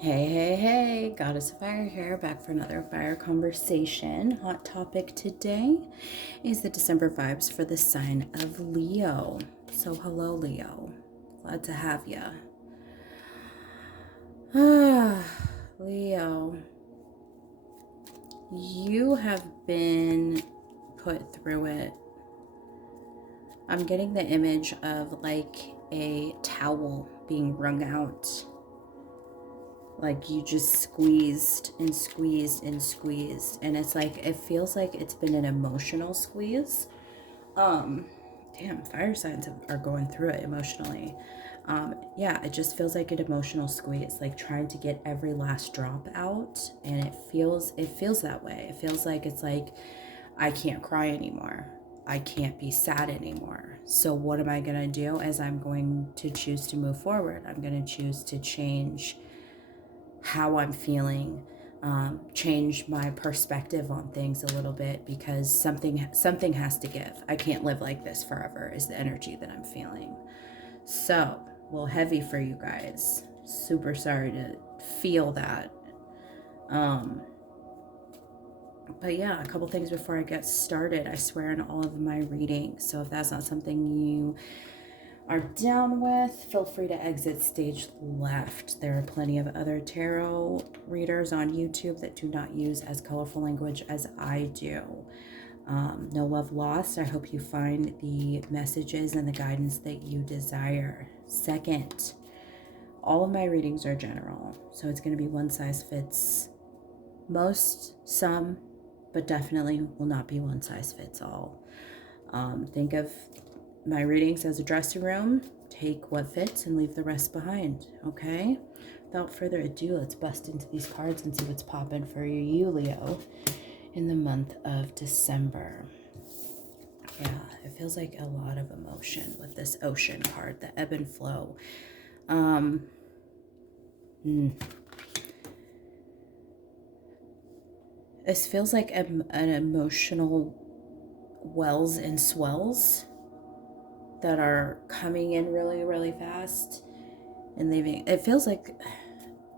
Hey, hey, hey, Goddess of Fire here, back for another fire conversation. Hot topic today is the December vibes for the sign of Leo. So, hello, Leo. Glad to have you. Leo, you have been put through it. I'm getting the image of like a towel being wrung out. Like you just squeezed and squeezed and squeezed, and it's like it feels like it's been an emotional squeeze. Damn, fire signs are going through it emotionally. Yeah, it just feels like an emotional squeeze, like trying to get every last drop out, and it feels that way. It feels like it's like I can't cry anymore. I can't be sad anymore. So what am I gonna do? As I'm going to choose to move forward, I'm gonna choose to change how I'm feeling, change my perspective on things a little bit, because something has to give. I can't live like this forever is the energy that I'm feeling. So, a little heavy for you guys. Super sorry to feel that. Um, but yeah, a couple things before I get started. I swear in all of my readings. So if that's not something you are down with, feel free to exit stage left. There are plenty of other tarot readers on YouTube that do not use as colorful language as I do. No love lost. I hope you find the messages and the guidance that you desire. Second, all of my readings are general, so it's going to be one size fits most, some, but definitely will not be one size fits all. Think of my readings as a dressing room. Take what fits and leave the rest behind, okay? Without further ado, let's bust into these cards and see what's popping for you, Leo, in the month of December. Yeah, it feels like a lot of emotion with this ocean card, the ebb and flow. This feels like an emotional wells and swells that are coming in really, really fast and leaving. It feels like,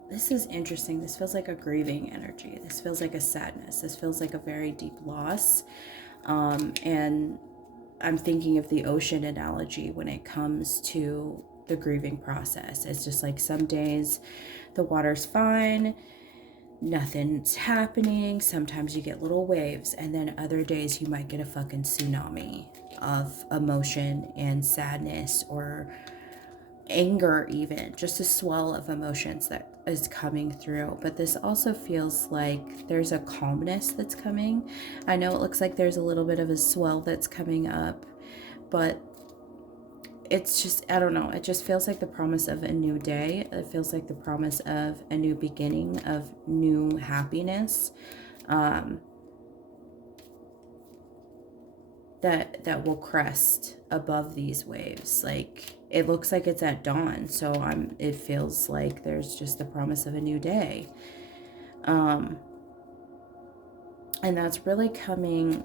this is interesting. This feels like a grieving energy. This feels like a sadness. This feels like a very deep loss. And I'm thinking of the ocean analogy when it comes to the grieving process. It's just like some days the water's fine, nothing's happening. Sometimes you get little waves, and then other days you might get a fucking tsunami of emotion and sadness or anger, even just a swell of emotions that is coming through. But this also feels like there's a calmness that's coming. I know it looks like there's a little bit of a swell that's coming up, but it's just, I don't know, it just feels like the promise of a new day. It feels like the promise of a new beginning, of new happiness, that will crest above these waves. Like it looks like it's at dawn, so it feels like there's just the promise of a new day. And that's really coming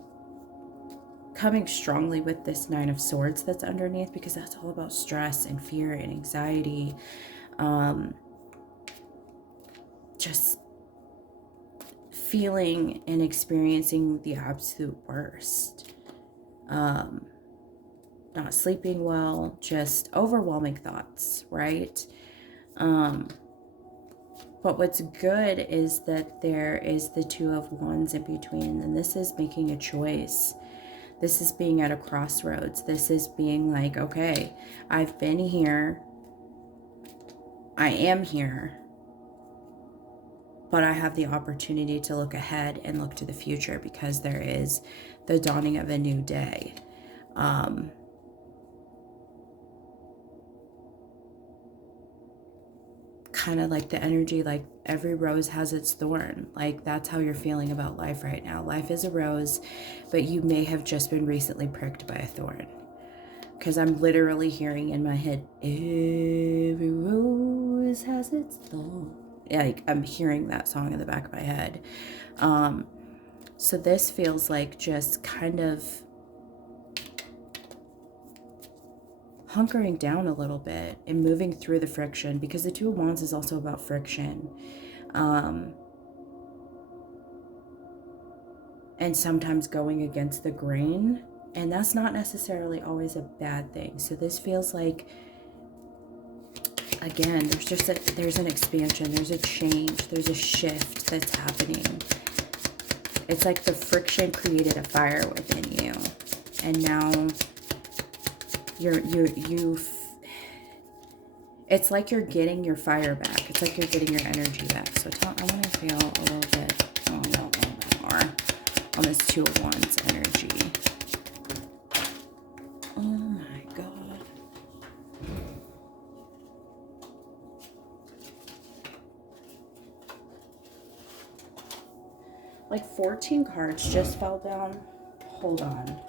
strongly with this Nine of Swords that's underneath, because that's all about stress and fear and anxiety. Just feeling and experiencing the absolute worst. Not sleeping well, just overwhelming thoughts, right? But what's good is that there is the Two of Wands in between, and this is making a choice. This is being at a crossroads. This is being like, okay, I've been here, I am here, but I have the opportunity to look ahead and look to the future, because there is the dawning of a new day. Kind of like the energy, like every rose has its thorn. Like that's how you're feeling about life right now. Life is a rose, but you may have just been recently pricked by a thorn. Because I'm literally hearing in my head, every rose has its thorn. Like I'm hearing that song in the back of my head. So this feels like just kind of hunkering down a little bit and moving through the friction, because the Two of Wands is also about friction. And sometimes going against the grain, and that's not necessarily always a bad thing. So this feels like, again, there's an expansion, there's a change, there's a shift that's happening. It's like the friction created a fire within you, and now it's like you're getting your fire back. It's like you're getting your energy back. So I want to feel a little bit, a little bit more on this Two of Wands energy. Oh my God. Like 14 cards just fell down. Hold on.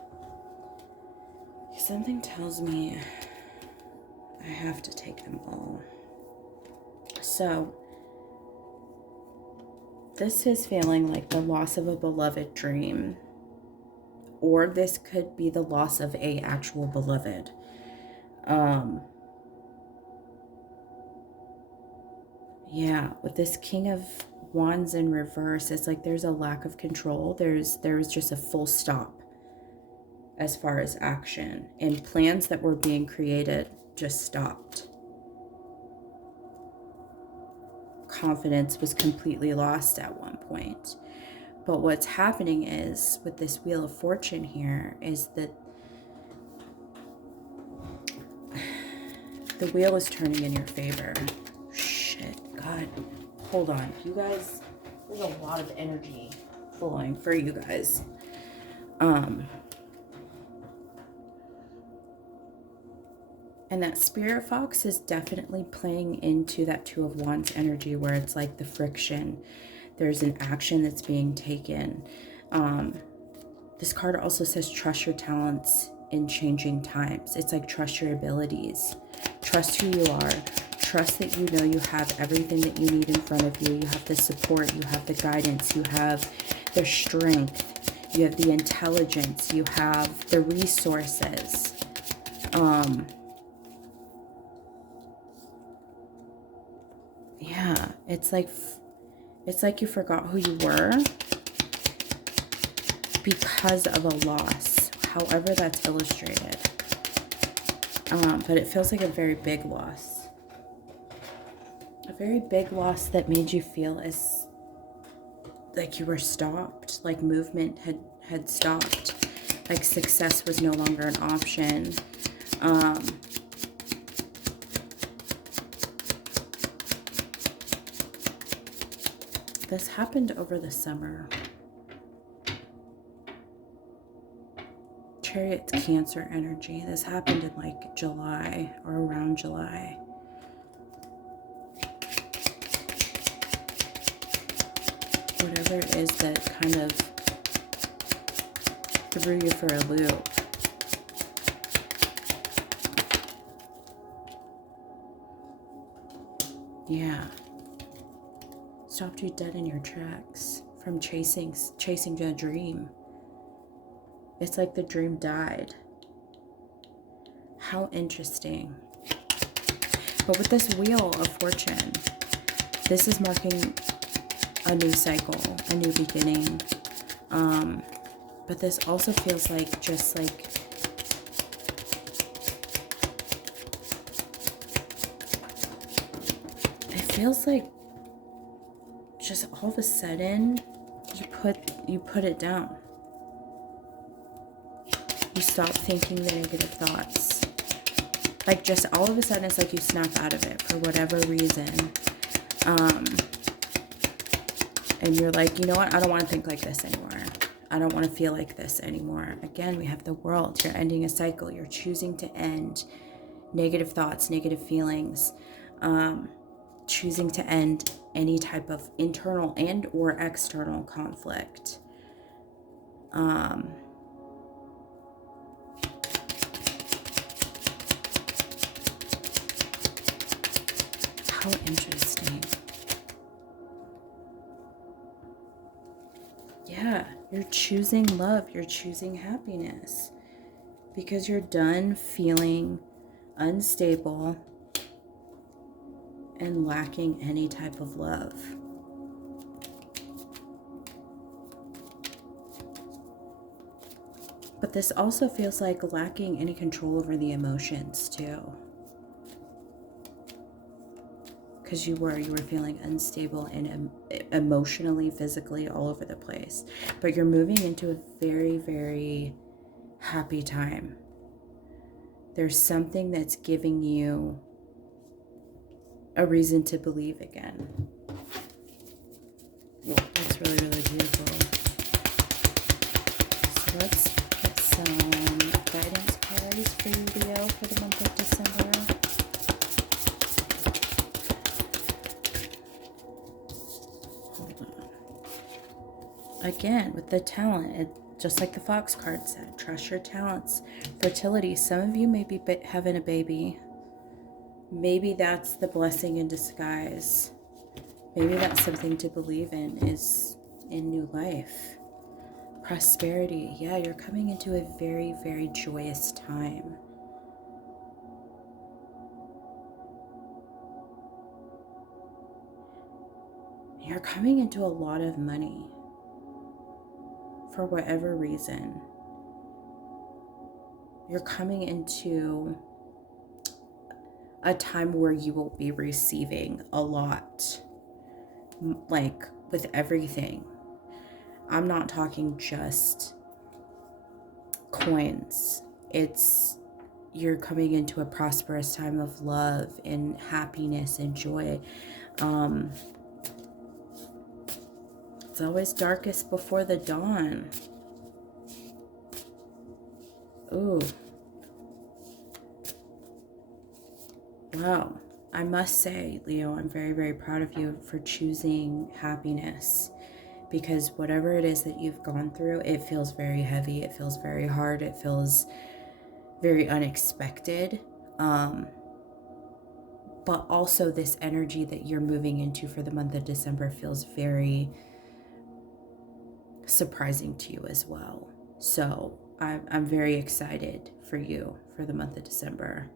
Something tells me I have to take them all. So this is feeling like the loss of a beloved dream, or this could be the loss of a actual beloved. Yeah, with this King of Wands in reverse, it's like there's a lack of control. There's just a full stop as far as action, and plans that were being created just stopped. Confidence was completely lost at one point. But what's happening is, with this Wheel of Fortune here, is that the wheel is turning in your favor. Shit, God. Hold on. You guys, there's a lot of energy flowing for you guys. And that Spirit Fox is definitely playing into that Two of Wands energy, where it's like the friction. There's an action that's being taken. This card also says trust your talents in changing times. It's like trust your abilities. Trust who you are. Trust that you know you have everything that you need in front of you. You have the support. You have the guidance. You have the strength. You have the intelligence. You have the resources. Yeah, it's like you forgot who you were because of a loss, however that's illustrated. But it feels like a very big loss. A very big loss that made you feel as like you were stopped, like movement had stopped, like success was no longer an option. This happened over the summer. Chariot's Cancer energy. This happened in like July or around July. Whatever it is that kind of threw you for a loop. Yeah. Stopped you dead in your tracks from chasing a dream. It's like the dream died. How interesting. But with this Wheel of Fortune, this is marking a new cycle, a new beginning. But this also feels like just like it feels like just all of a sudden you put it down. You stop thinking the negative thoughts. Like just all of a sudden it's like you snap out of it for whatever reason. And you're like, you know what? I don't want to think like this anymore. I don't want to feel like this anymore. Again, we have the World. You're ending a cycle. You're choosing to end negative thoughts, negative feelings, choosing to end any type of internal and or external conflict. How interesting. Yeah, you're choosing love. You're choosing happiness because you're done feeling unstable and lacking any type of love. But this also feels like lacking any control over the emotions too. Because you were feeling unstable and emotionally, physically, all over the place. But you're moving into a very, very happy time. There's something that's giving you a reason to believe again. That's really, really beautiful. So let's get some guidance cards for you, Leo, for the month of December. Again, with the talent, just like the Fox card said, trust your talents. Fertility, some of you may be having a baby. Maybe that's the blessing in disguise. Maybe that's something to believe in, is in new life. Prosperity, yeah, you're coming into a very, very joyous time. You're coming into a lot of money. For whatever reason, you're coming into a time where you will be receiving a lot, like with everything. I'm not talking just coins. You're coming into a prosperous time of love and happiness and joy. It's always darkest before the dawn. Ooh. Wow. I must say, Leo, I'm very, very proud of you for choosing happiness, because whatever it is that you've gone through, it feels very heavy. It feels very hard. It feels very unexpected. But also this energy that you're moving into for the month of December feels very surprising to you as well. So I'm very excited for you for the month of December.